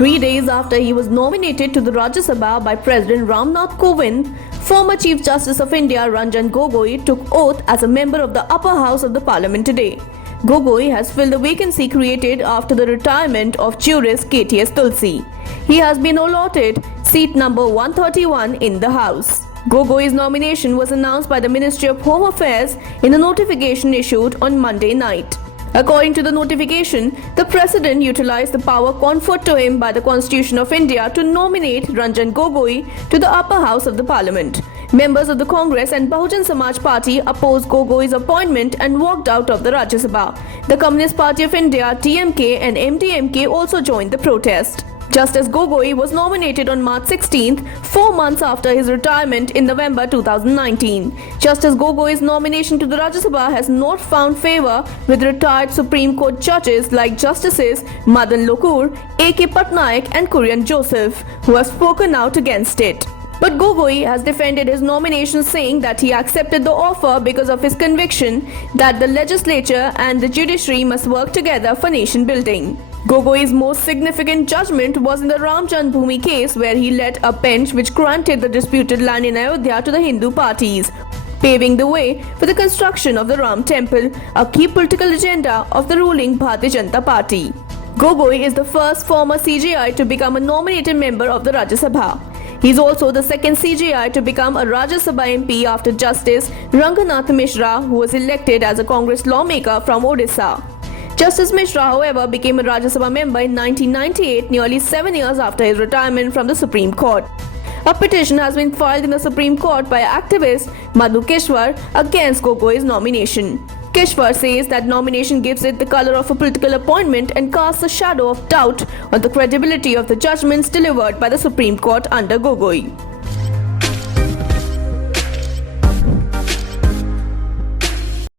3 days after he was nominated to the Rajya Sabha by President Ramnath Kovind, former Chief Justice of India Ranjan Gogoi took oath as a member of the upper house of the parliament today. Gogoi has filled the vacancy created after the retirement of jurist KTS Tulsi. He has been allotted seat number 131 in the house. Gogoi's nomination was announced by the Ministry of Home Affairs in a notification issued on Monday night. According to the notification, the President utilized the power conferred to him by the Constitution of India to nominate Ranjan Gogoi to the upper house of the Parliament. Members of the Congress and Bahujan Samaj Party opposed Gogoi's appointment and walked out of the Rajya Sabha. The Communist Party of India, TMK and MDMK also joined the protest. Justice Gogoi was nominated on March 16th, 4 months after his retirement in November 2019. Justice Gogoi's nomination to the Rajya Sabha has not found favour with retired Supreme Court judges like Justices Madan Lokur, A.K. Patnaik and Kurian Joseph, who have spoken out against it. But Gogoi has defended his nomination, saying that he accepted the offer because of his conviction that the legislature and the judiciary must work together for nation building. Gogoi's most significant judgment was in the Ram Janmabhoomi case, where he led a bench which granted the disputed land in Ayodhya to the Hindu parties, paving the way for the construction of the Ram Temple, a key political agenda of the ruling Bharatiya Janata Party. Gogoi is the first former CJI to become a nominated member of the Rajya Sabha. He is also the second CJI to become a Rajya Sabha MP after Justice Ranganath Mishra, who was elected as a Congress lawmaker from Odisha. Justice Mishra, however, became a Rajya Sabha member in 1998, nearly 7 years after his retirement from the Supreme Court. A petition has been filed in the Supreme Court by activist Madhu Keshwar against Gogoi's nomination. Keshwar says that nomination gives it the color of a political appointment and casts a shadow of doubt on the credibility of the judgments delivered by the Supreme Court under Gogoi.